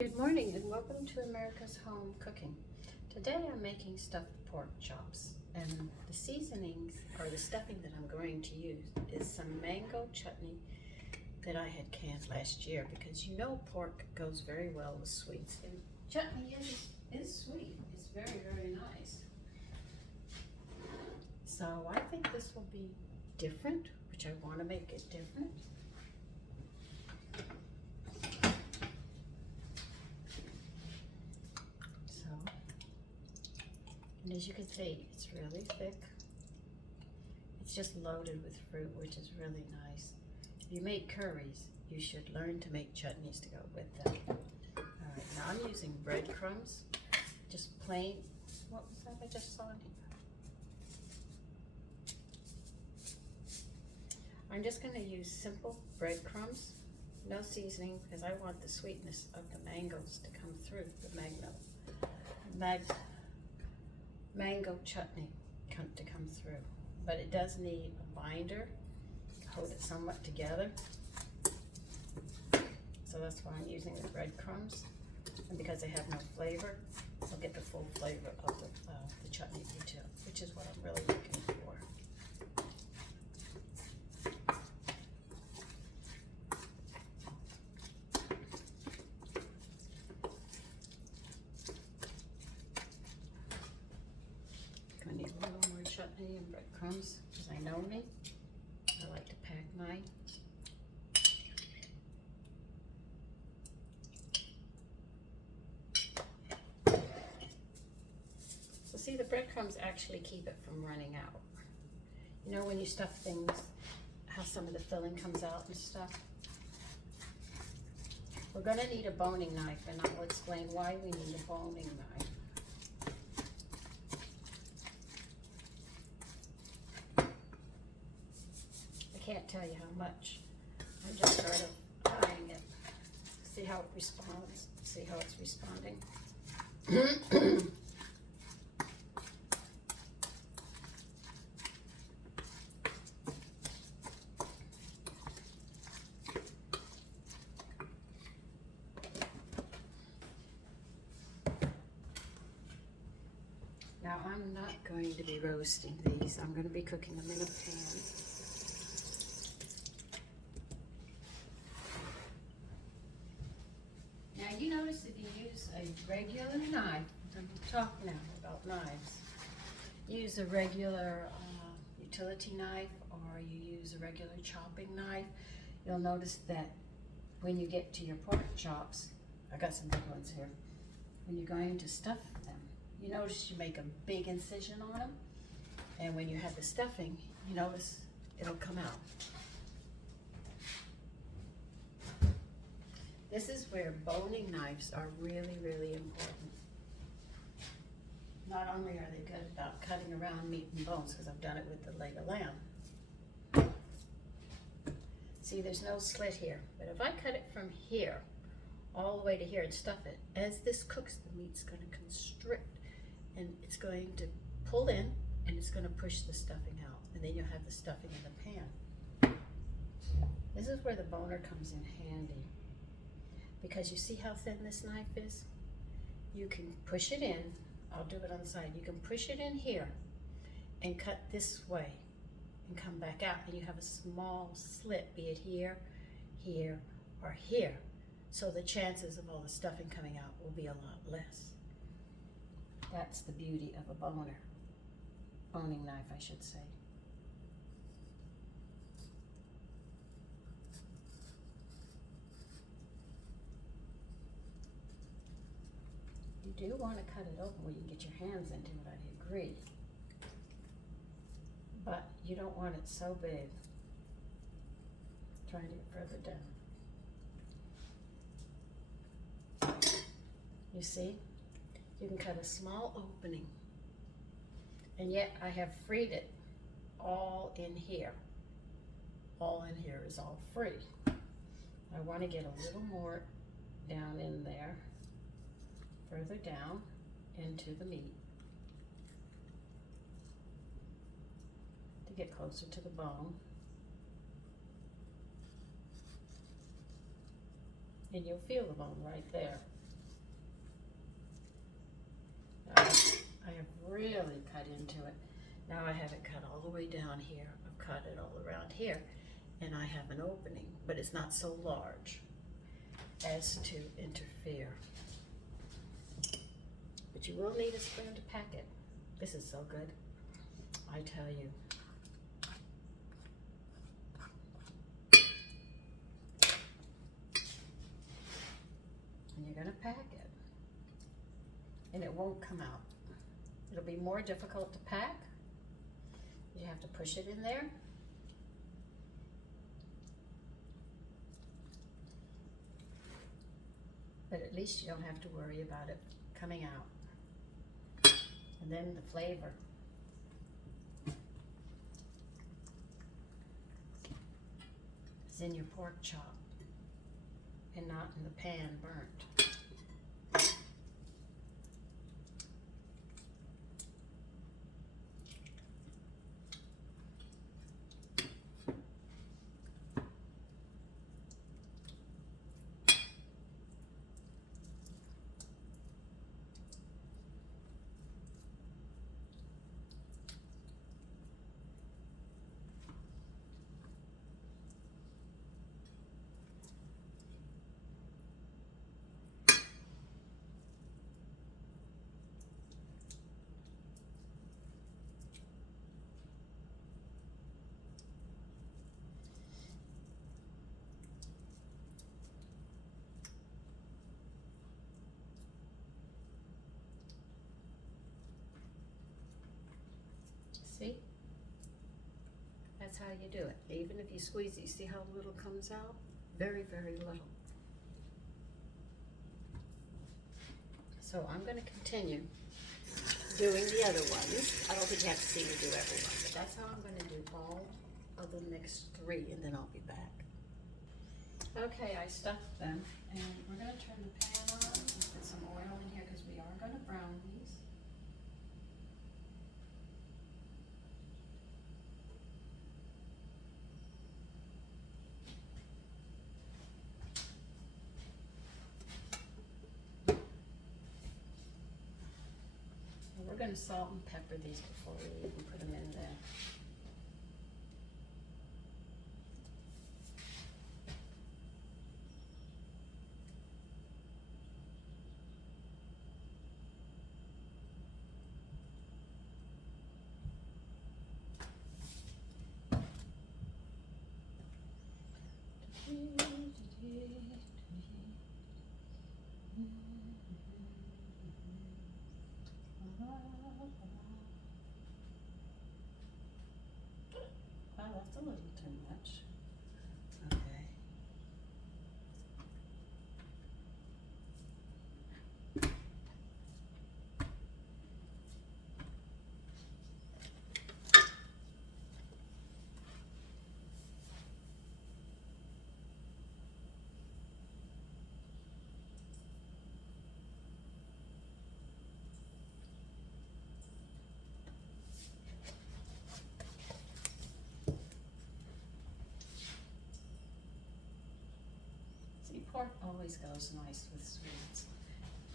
Good morning and welcome to America's Home Cooking. Today I'm making stuffed pork chops, and the seasonings or the stuffing that I'm going to use is some mango chutney that I had canned last year, because you know pork goes very well with sweets, and chutney is sweet. It's very, very nice. So I think this will be different, which I want to make it different. And as you can see, it's really thick. It's just loaded with fruit, which is really nice. If you make curries, you should learn to make chutneys to go with them. All right, now I'm using breadcrumbs, just plain. What was that I just saw in here? I'm just going to use simple breadcrumbs, no seasoning, because I want the sweetness of the mangoes to come through, the mango chutney to come through. But it does need a binder to hold it somewhat together. So that's why I'm using the breadcrumbs. And because they have no flavor, I'll get the full flavor of the chutney detail, which is what I'm really looking for. I need a little more chutney and breadcrumbs, because I know me. I like to pack mine. So see, the breadcrumbs actually keep it from running out. You know when you stuff things, how some of the filling comes out and stuff? We're going to need a boning knife, and I'll explain why we need a boning knife. I can't tell you how much. I just started trying it. See how it responds. See how it's responding. Now I'm not going to be roasting these. I'm going to be cooking them in a pan. Now you notice if you use a regular knife, I'm talking now about knives, use a regular utility knife, or you use a regular chopping knife, you'll notice that when you get to your pork chops, I got some big ones here, when you're going to stuff them, you notice you make a big incision on them, and when you have the stuffing, you notice it'll come out. This is where boning knives are really, really important. Not only are they good about cutting around meat and bones, because I've done it with the leg of lamb. See, there's no slit here, but if I cut it from here all the way to here and stuff it, as this cooks, the meat's going to constrict, and it's going to pull in, and it's going to push the stuffing out, and then you'll have the stuffing in the pan. This is where the boner comes in handy. Because you see how thin this knife is? You can push it in. I'll do it on the side. You can push it in here and cut this way and come back out, and you have a small slit, be it here, here, or here. So the chances of all the stuffing coming out will be a lot less. That's the beauty of a boning knife, I should say. You do want to cut it open where you can get your hands into it, I agree. But you don't want it so big. Trying to get further down. You see? You can cut a small opening. And yet I have freed it all in here. All in here is all free. I want to get a little more down in there. Further down into the meat to get closer to the bone. And you'll feel the bone right there. Now I have it cut all the way down here. I've cut it all around here, and I have an opening, but it's not so large as to interfere. But you will need a spoon to pack it. This is so good, I tell you. And you're gonna pack it, and it won't come out. It'll be more difficult to pack. You have to push it in there. But at least you don't have to worry about it coming out. And then the flavor. Is in your pork chop and not in the pan burnt. See? That's how you do it. Even if you squeeze it, you see how little comes out? Very, very little. So I'm going to continue doing the other ones. I don't think you have to see me do every one, but that's how I'm going to do all of the next 3, and then I'll be back. Okay, I stuffed them, and we're going to turn the pan on and put some oil in here because we are going to brown these. We're going to salt and pepper these before we even put them in there. Wow, that's a little too much. Okay. Pork always goes nice with sweets.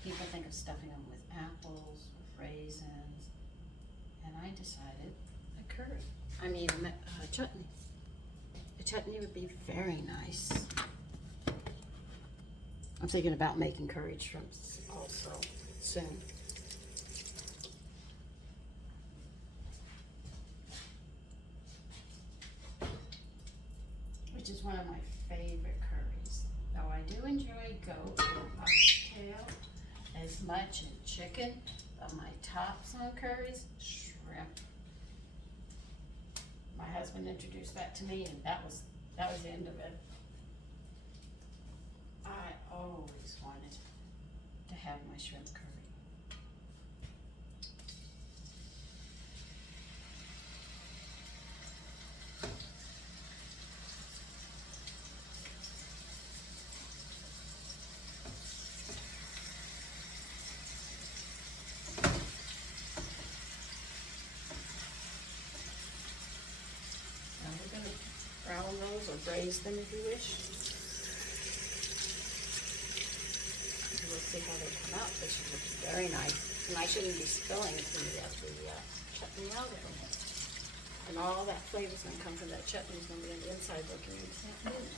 People think of stuffing them with apples, with raisins, and I decided a curry. I mean, a chutney. A chutney would be very nice. I'm thinking about making curried shrimps also soon. Which is one of my favorite curries. Though I do enjoy goat or oxtail as much and chicken, but my tops on curries, shrimp. My husband introduced that to me, and that was the end of it. I always wanted to have my shrimp curry. Brown those or braise them if you wish. We'll see how they come out. This should look very nice. And I shouldn't be spilling too much of the chutney out of them. And all that flavor's gonna come from that chutney, is gonna be on the inside working into that meat.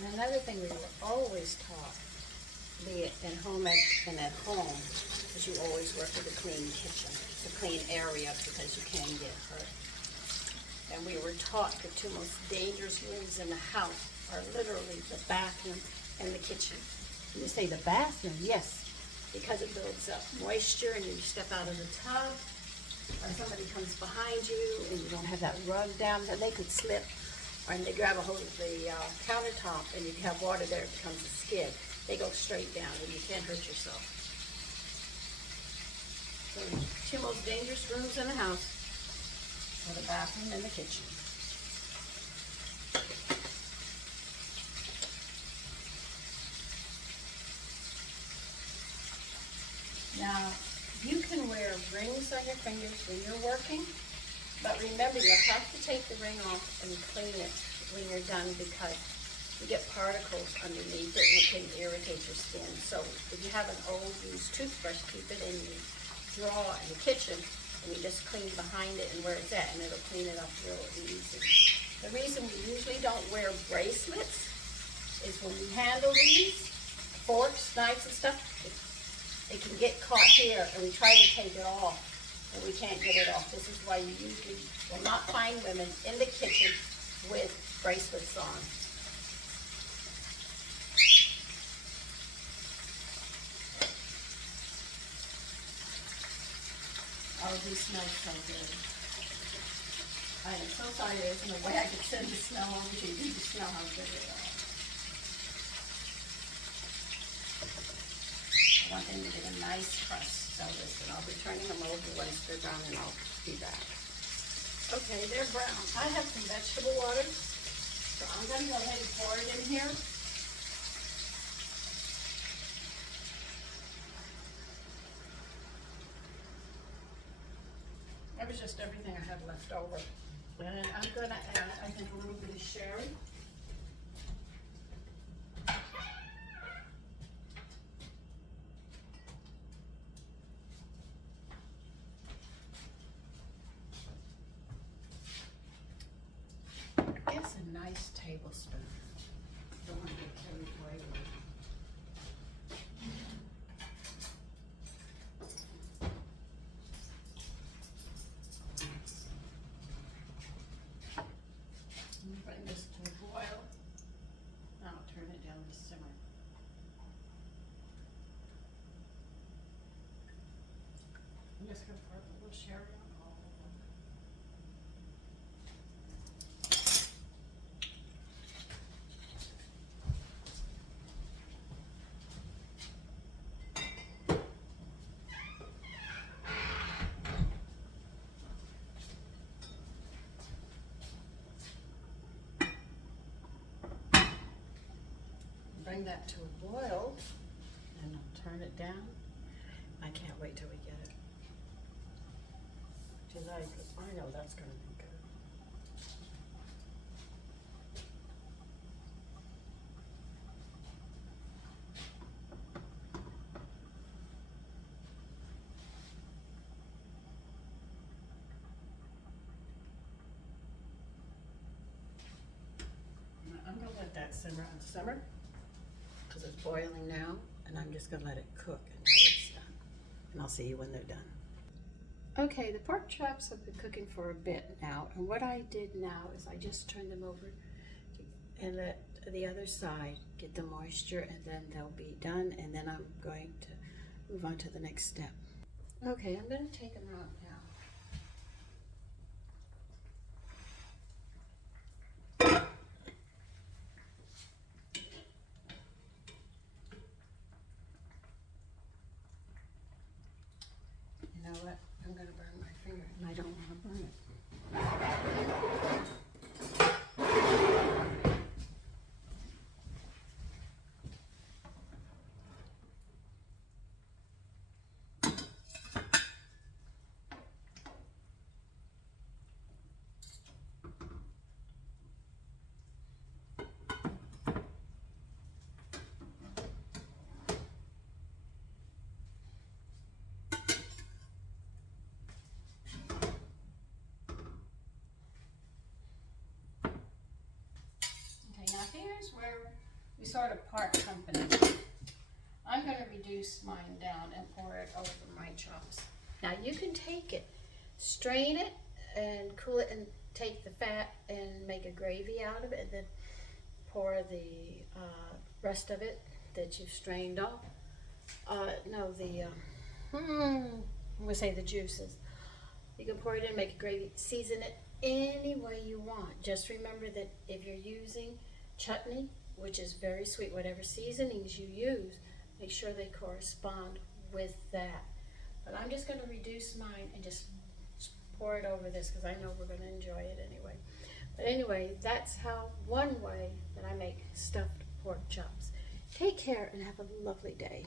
And another thing we were always taught, be it in home and at home, is you always work with a clean kitchen, a clean area, because you can get hurt. And we were taught the two most dangerous rooms in the house are literally the bathroom and the kitchen. And you say the bathroom, yes, because it builds up moisture, and you step out of the tub, or somebody comes behind you and you don't have that rug down, then they could slip, or they grab a hold of the countertop and you have water there, it becomes a skid. They go straight down and you can't hurt yourself. So the two most dangerous rooms in the house are the bathroom and the kitchen. Now, you can wear rings on your fingers when you're working, but remember, you have to take the ring off and clean it when you're done, because you get particles underneath it and it can irritate your skin. So if you have an old used toothbrush, keep it in the drawer in the kitchen, and you just clean behind it and where it's at, and it'll clean it up real easy. The reason we usually don't wear bracelets is when we handle these, forks, knives and stuff, it can get caught here, and we try to take it off, and we can't get it off. This is why you usually will not find women in the kitchen with bracelets on. Oh, these smell so good. I am so sorry there isn't a way I could send the smell over to you. You can smell how good they are. I want them to get a nice crust. So listen, I'll be turning them over once they're done, and I'll be back. Okay, they're brown. I have some vegetable water, so I'm going to go ahead and pour it in here. That was just everything I had left over. And I'm going to add, I think, a little bit of sherry. It's a nice tablespoon. Don't want to get carried away with it. Bring this to a boil. Now I'll turn it down to simmer. I'm just going to pour a little sherry on all of them. Bring that to a boil, and I'll turn it down. I can't wait till we get it. Tonight, I know that's going to be good. I'm going to let that simmer and simmer, because it's boiling now, and I'm just going to let it cook until it's done. And I'll see you when they're done. Okay, the pork chops have been cooking for a bit now, and what I did now is I just turned them over and let the other side get the moisture, and then they'll be done, and then I'm going to move on to the next step. Okay, I'm going to take them out now. You know what? I'm going to burn my finger, and I don't want to burn it. here's where we sort of part company. I'm gonna reduce mine down and pour it over my chops. Now you can take it, strain it and cool it and take the fat and make a gravy out of it and then pour the rest of it that you've strained off. I'm gonna say the juices. You can pour it in, make a gravy, season it any way you want. Just remember that if you're using chutney, which is very sweet, whatever seasonings you use, make sure they correspond with that. But I'm just gonna reduce mine and just pour it over this because I know we're gonna enjoy it anyway. But anyway, that's how one way that I make stuffed pork chops. Take care and have a lovely day.